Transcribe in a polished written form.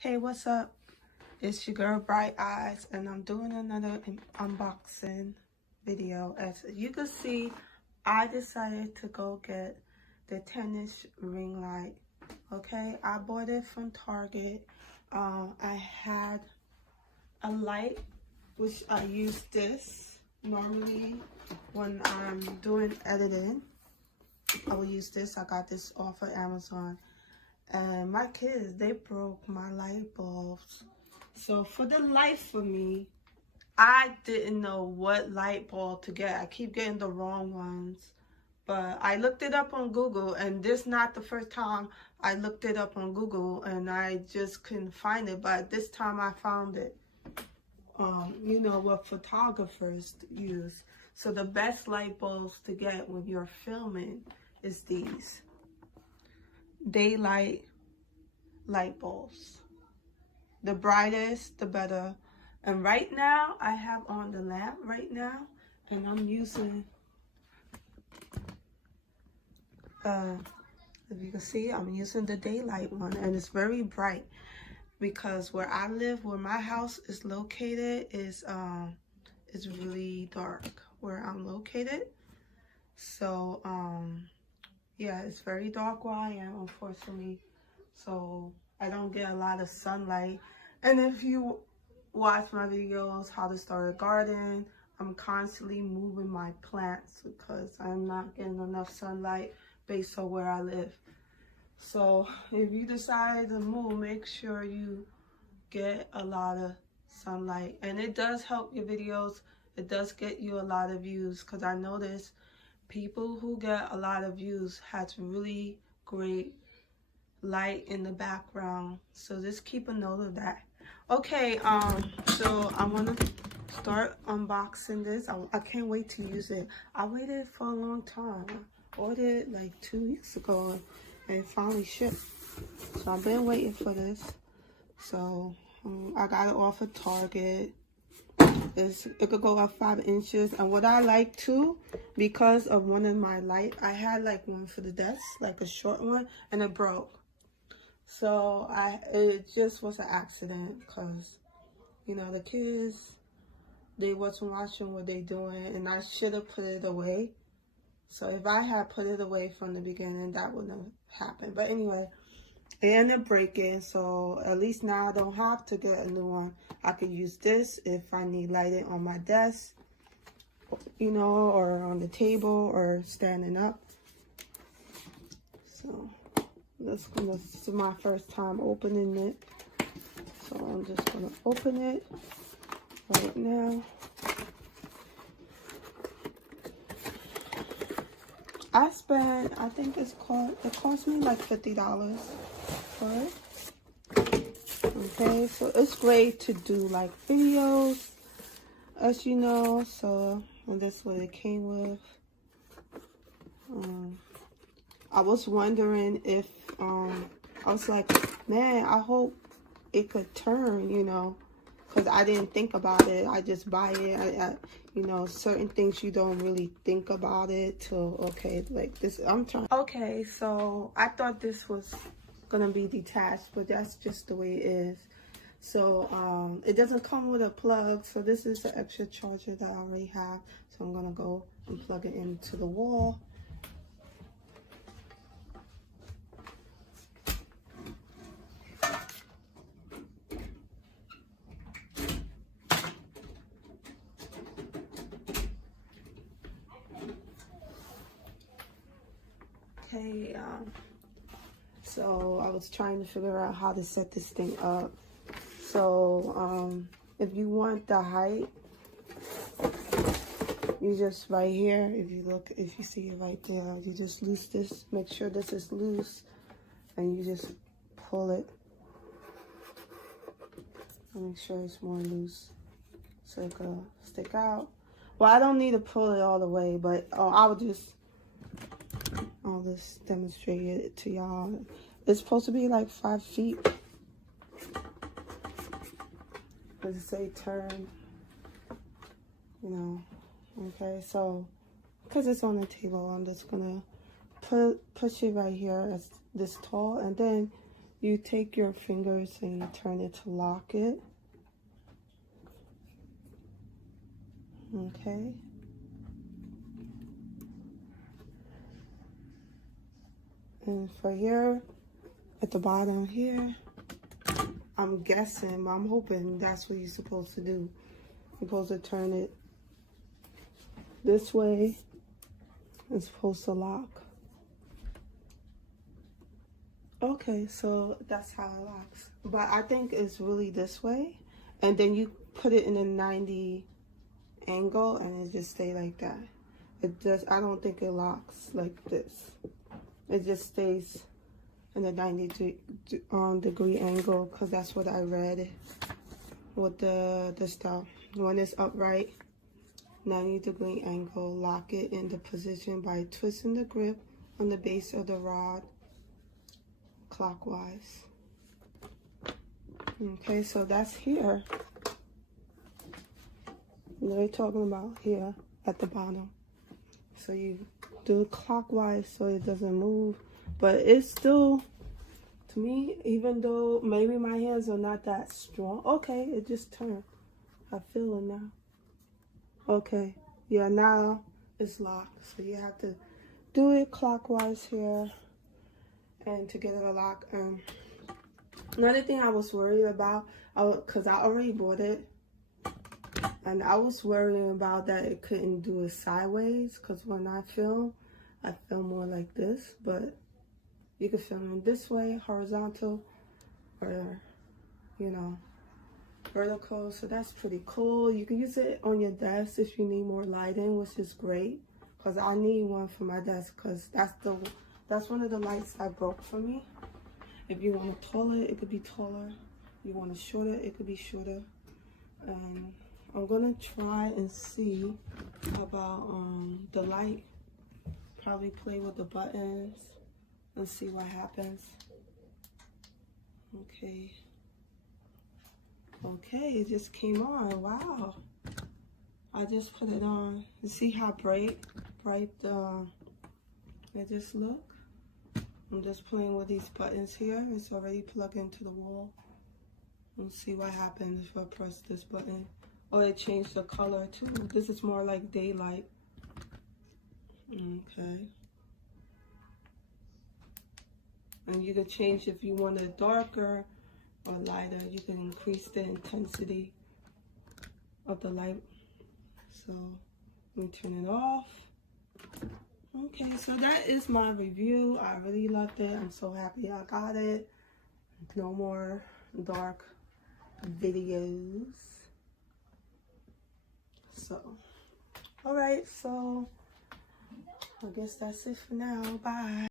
Hey, what's up? It's your girl Bright Eyes, and I'm doing another unboxing video. As you can see, I decided to go get the 10-inch ring light. Okay, I bought it from Target. I had a light, which I use this normally when I'm doing editing. I will use this. I got this off of Amazon. And my kids, they broke my light bulbs. So for the life of me, I didn't know what light bulb to get. I keep getting the wrong ones. But I looked it up on Google, and this is not the first time I looked it up on Google and I just couldn't find it. But this time I found it. You know what photographers use. So the best light bulbs to get when you're filming is these daylight light bulbs. The brightest, the better. And right now, I have on the lamp right now, and I'm using, if you can see, I'm using the daylight one, and it's very bright because where I live, where my house is located, is really dark where I'm located. So, yeah, it's very dark where I am, unfortunately. So I don't get a lot of sunlight. And if you watch my videos, how to start a garden, I'm constantly moving my plants because I'm not getting enough sunlight based on where I live. So if you decide to move, make sure you get a lot of sunlight. And it does help your videos. It does get you a lot of views, because I notice people who get a lot of views has really great light in the background. So just keep a note of that. Okay, so I want to start unboxing this. I can't wait to use it. I waited for a long time. I ordered it like 2 weeks ago and it finally shipped. So I've been waiting for this. So I got it off of Target. It could go up 5 inches. And what I like too, because of one of my light, I had like one for the desk, like a short one, and it broke. So it just was an accident, because you know the kids, they wasn't watching what they doing, and I should have put it away. So if I had put it away from the beginning, that wouldn't have happened. But anyway, it ended up breaking, so at least now I don't have to get a new one. I could use this if I need lighting on my desk, you know, or on the table, or standing up. So this is my first time opening it. So I'm just gonna open it right now. I think it cost me like $50 for it. Okay, so it's great to do like videos, as you know. So, and that's what it came with. I was wondering if, I was like, man, I hope it could turn, you know, because I didn't think about it. I just buy it. You know, certain things you don't really think about it till, okay, like this, I'm trying. Okay, so I thought this was gonna be detached, but that's just the way it is. So it doesn't come with a plug, so this is the extra charger that I already have. So I'm gonna go and plug it into the wall. Okay, so I was trying to figure out how to set this thing up. So if you want the height, you just right here, if you see it right there, you just loose this, make sure this is loose, and you just pull it and make sure it's more loose so it can stick out. Well, I don't need to pull it all the way, but I'll just demonstrate it to y'all. It's supposed to be like 5 feet. Does it say turn? You know. Okay, so because it's on the table, I'm just gonna push it right here as this tall, and then You take your fingers and you turn it to lock it. Okay. And for here, at the bottom here, I'm guessing, but I'm hoping that's what you're supposed to do. You're supposed to turn it this way. It's supposed to lock. Okay, so that's how it locks. But I think it's really this way. And then you put it in a 90 angle and it just stay like that. It just, I don't think it locks like this. It just stays in a 90 degree angle, because that's what I read with the stuff. When it's upright, 90-degree angle, lock it in the position by twisting the grip on the base of the rod clockwise. Okay, so that's here. They're talking about here at the bottom. So you do it clockwise so it doesn't move. But it's still, to me, even though maybe my hands are not that strong. Okay, it just turned. I feel it now. Okay, yeah, now it's locked. So you have to do it clockwise here and to get it to lock. Another thing I was worried about, because I already bought it, and I was worrying about that it couldn't do it sideways, because when I film more like this, but you can film it this way, horizontal, or, you know, vertical. So that's pretty cool. You can use it on your desk if you need more lighting, which is great, because I need one for my desk, because that's one of the lights I broke for me. If you want it taller, it could be taller. You want it shorter, it could be shorter. I'm gonna try and see about the light. Probably play with the buttons and see what happens. Okay. Okay, it just came on. Wow. I just put it on. You see how bright it just look? I'm just playing with these buttons here. It's already plugged into the wall. Let's see what happens if I press this button. Oh, it changed the color too. This is more like daylight. Okay. And you can change if you want it darker or lighter. You can increase the intensity of the light. So let me turn it off. Okay, so that is my review. I really loved it. I'm so happy I got it. No more dark videos. So, all right, so I guess that's it for now. Bye.